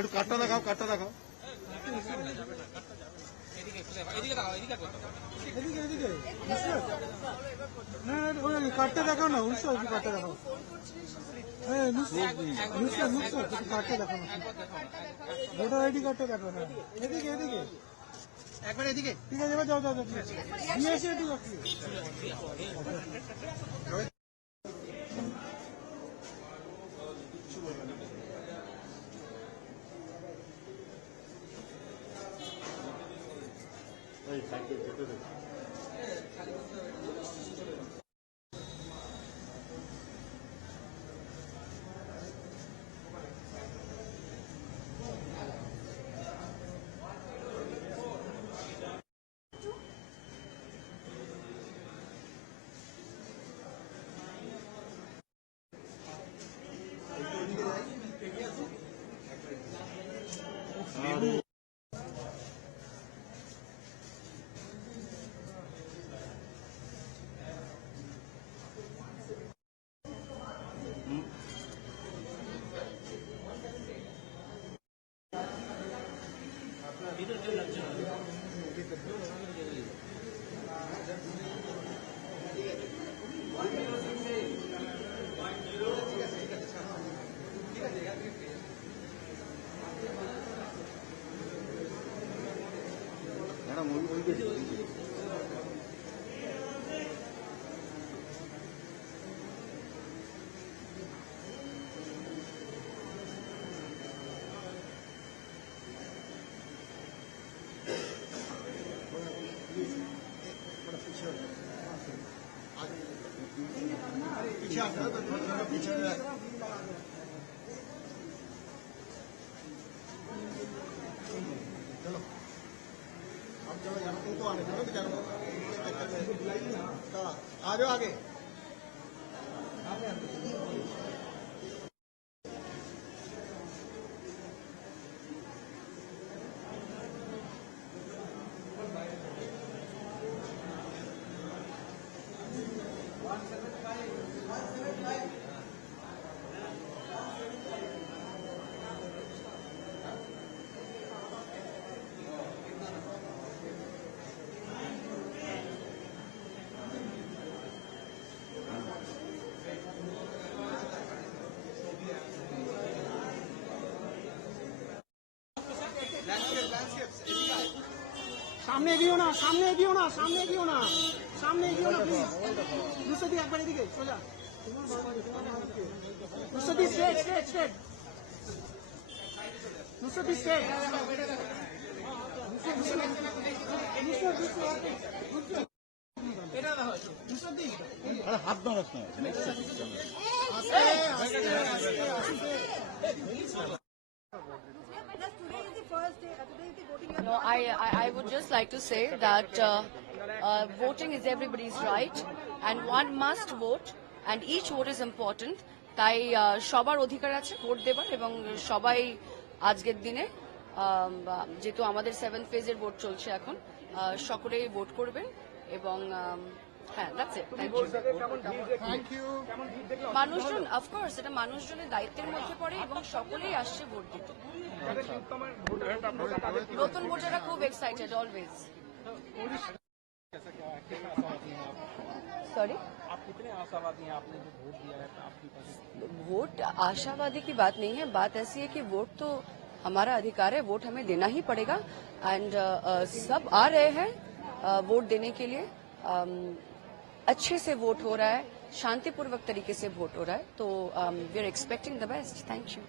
একটু কার্ডটা দেখাও, কার্ডটা দেখাও। কার্ডটা দেখাও না, কার্ডটা দেখাও। কার্ডটা দেখাও না, ভোটার আইডি কার্ডটা দেখাও না। এদিকে এদিকে একবার এদিকে। ঠিক আছে, এবার যাও যাও যাও, নিয়ে এসে এদিকে। आ जाओ आगे। सामने एगियो ना, सामने एगियो ना, सामने एगियो ना, सामने एगियो ना प्लीज। नुसरत एक बार एदिके सोजा। Nusrat straight straight straight. Nusrat straight. अरे हाथ ना रखना। No, I would just like to say that voting is everybody's right and one must vote and each vote is important. তাই সবার অধিকার আছে ভোট দেবার এবং সবাই আজকের দিনে যেহেতু আমাদের 7th ফেজের ভোট চলছে এখন সকলেই ভোট করবেন এবং হ্যাঁ that's it. Thank you. মানুষজন অফকোর্স এটা মানুষজনের দায়িত্বের মধ্যে পড়ে এবং সকলেই আসছে ভোট দিতে। নতুন ভোটাররা খুব এক্সাইটেড অলওয়েজ। सॉरी आप कितने आशावादी हैं? आपने जो वोट दिया है आपकी वोट आशावादी की बात नहीं है, बात ऐसी है कि वोट तो हमारा अधिकार है, वोट हमें देना ही पड़ेगा एंड सब आ रहे हैं वोट देने के लिए। अच्छे से वोट हो रहा है, शांतिपूर्वक तरीके से वोट हो रहा है, तो we are expecting the best. Thank you.